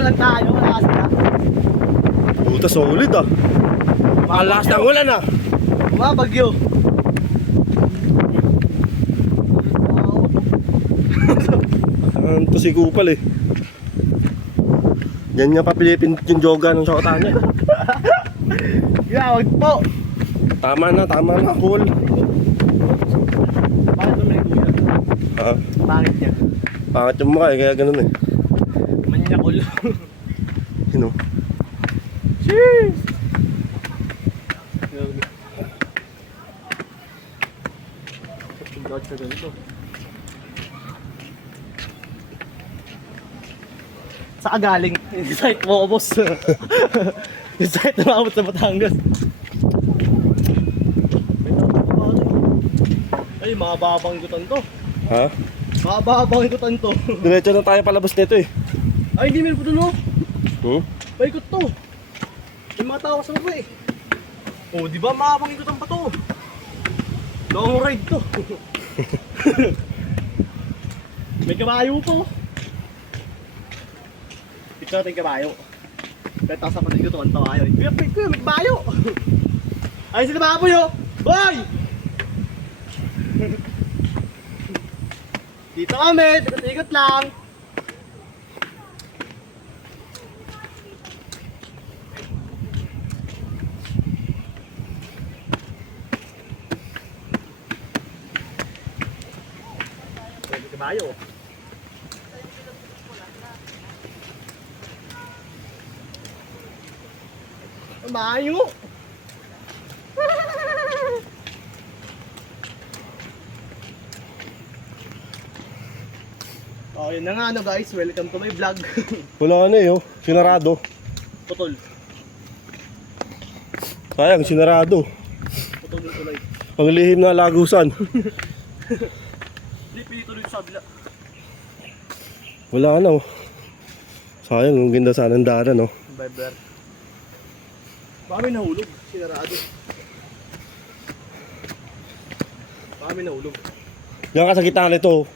lang tayo, malakas na. Puta, solid ah. Ang lakas ng ulan ah. Bagyo. Ang to si Kupal eh. Yan nga papilipin yung joga ng shota niya. Yeah, wag po. Tama na, cool. Bakit tumilig mo yan? Ha? Bakit niya? Pangat yung mukha eh, kaya ganun eh. Manyakol. Sino? Cheers! Sa ganito. Saan galing? Insight mo, boss. Insight na maabot sa Batangas. Ay, mababang ikutan to. Ha? Mababang ikutan to. Diretso na tayo palabas nito eh. Ay, hindi meron po dun, no? Paikot to. May mga tao sa baba eh. Oh, di ba mababang ikutan pa to? Long ride to. May kabayo po. Picture natin yung kabayo. Peta sa panig ko ito, ang kabayo. Kuya, may kabayo. Ay, sila baboy oh. Hoy! Dito kami, tikot-tikot lang. Kabayo. Kabayo. Oh, yun na nga ano guys, welcome to my vlog. Wala na eh oh, sinarado. Putol. Sayang, sinarado. Putol yung tulay. Ang lihim na lagusan. Hindi, pinituloy sa kabila. Wala na oh. Sayang, ang ganda sana ng daan no. Viber. Baka may nahulog, sinarado. Baka may nahulog. Yan ka sa gitna nito.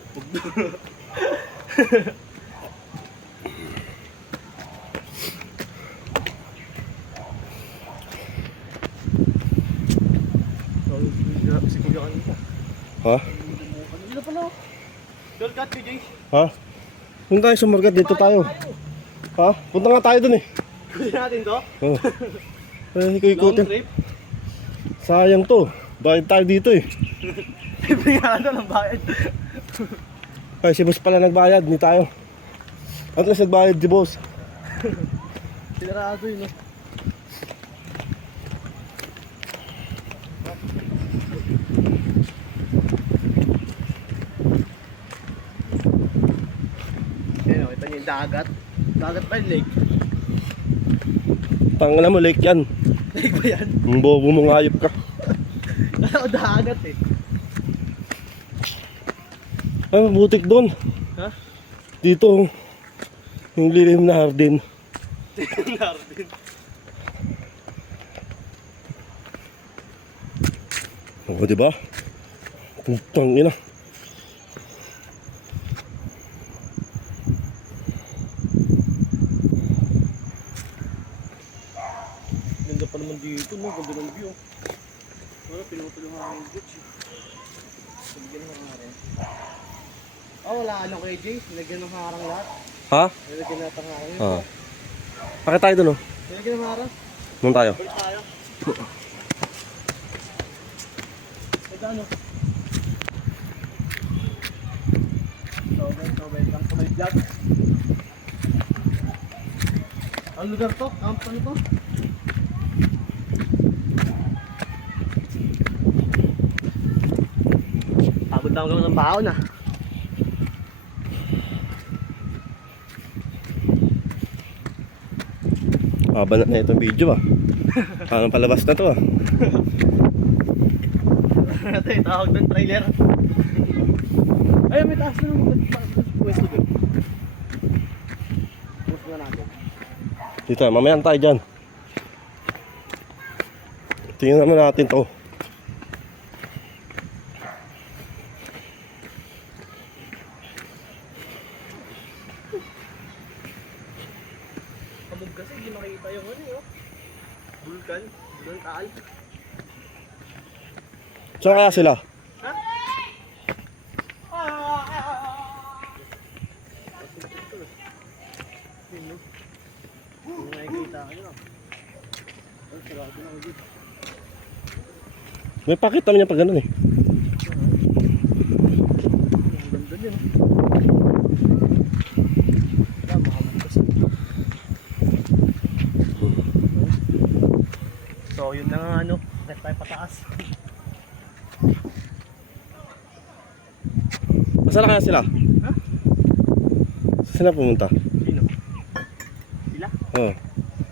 Si Kuya kanina. Ha? Kanina pala. Girl cut, PJ. Ha? Punta tayo sa market, dito tayo. Ha? Punta nga tayo dun eh. Kunin natin to. Oh. Long Ikutin. trip. Sayang to. Bayad tayo dito eh. Libre nga na ng bayad. Ay, si boss pala nagbayad, hindi tayo. At least nagbayad si boss. Sinarado yun, no? Ayan, kita niyo yung dagat. Dagat ba yung lake? Tangala mo, lake yan. Lake ba yan? Ang bobo mong hayop ka. Kala ko dagat eh. Ay, mabutik doon. Ha? Dito, yung lilim na hardin. Nardin. Oo, diba? Putang ina. Ganda pa naman dito, no? Ganda ng view. Wala, pinutulungan ang beach. Nilagyan ng harang. Oh, wala ano kay Jay. Nilagyan ng harang lahat. Ha? Nilagyan natin ng harang. Ha. Bakit tayo doon oh? Nilagyan ng harang. Doon tayo. Balik tayo. Ito ano? So, welcome to my vlog. Ang lugar to? Camp ano to? Pagod na ako ng baon ah. Haba na itong video ah. Parang palabas na to ah. Ito yung tawag ng trailer. Ay, may taas na naman. Pwesto doon. Pwesto na natin. Dito, mamayan tayo dyan. Tingnan naman natin to. kasi hindi makita yung ano yun. Vulkan. Doon taal. Saan kaya sila? Ha? Hindi nakikita ka nyo. Ang sarado lang dito. May pakit naman yan pag ganun eh. Ang ganda din. Wala, makabukas. So yun na nga ano, left tayo pataas. Saan na kaya sila? Ha? Saan sila pumunta? Sino? Sila? Oo.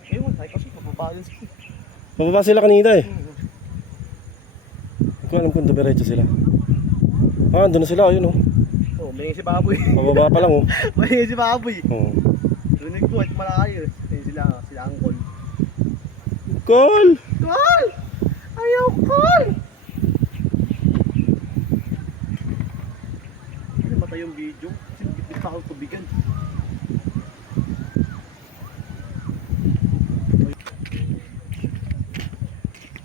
Ewan, tayo kasi mababayan sila. Pababa sila kanina eh. Hindi ko alam kung dumiretso sila. Ah, doon na sila. Ayun oh. Oh, may si Baboy. Pababa pa lang oh. May si Baboy. Oo. Rinig ko at malayo. Ayun sila angkol. Call! Call! Ayaw call! Ano matay yung video? Hindi pa ako tubigan.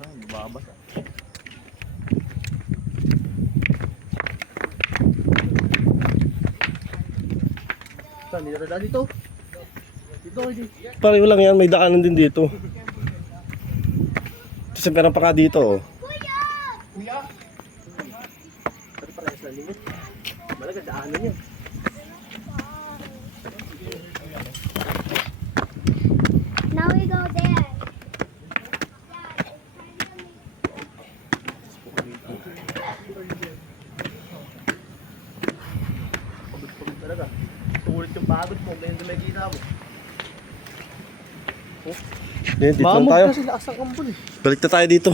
Ah, babas ah. Saan? Dito na dito? Dito kayo dito. Pareho lang yan. May daanan din dito. Kasi meron pa ka dito oh. Kuya! Pero pala yung limit. Malaga daanan yun. Now we go there. Pagod talaga. Tulit yung pagod mo. Ngayon na may kita mo. Yan, dito lang Mamog tayo. kasi lakas ang kambol eh. Balik na tayo dito.